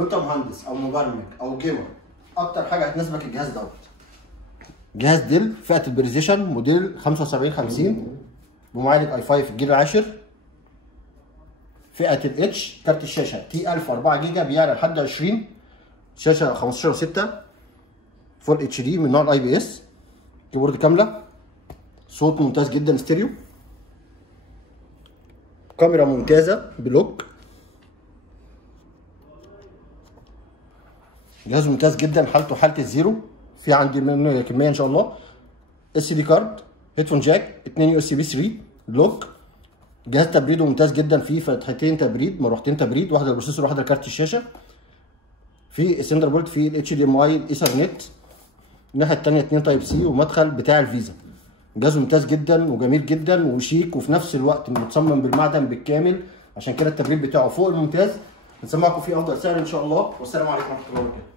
وانت مهندس او مبرمج او جيمر، اكتر حاجه هتناسبك الجهاز دوت. جهاز ديل فئه البريزيشن موديل 7550 بمعالج اي 5 الجيل العاشر. فئه الاتش كارت الشاشه تي 1000 4 جيجا بيعلى لحد 20. شاشه 15.6 فول اتش دي من نوع الاي بي اس. كيبورد كامله. صوت ممتاز جدا ستيريو. كاميرا ممتازه بلوك. جهاز ممتاز جدا، حالته حاله الزيرو. في عندي منه كميه ان شاء الله. اس دي كارد، هيدفون جاك، 2 يو اس بي 3 لوك. جهاز تبريده ممتاز جدا، فيه فتحتين تبريد، مروحتين تبريد، واحده للبروسيسور وواحده لكارت الشاشه. في السندر بولت، في الاتش دي ام اي الايثرنت. الناحيه الثانيه 2 تايب سي ومدخل بتاع الفيزا. جهاز ممتاز جدا وجميل جدا وشيك، وفي نفس الوقت متصمم بالمعدن بالكامل، عشان كده التبريد بتاعه فوق الممتاز. نسمعكم فيه افضل سعر ان شاء الله، والسلام عليكم ورحمه الله وبركاته.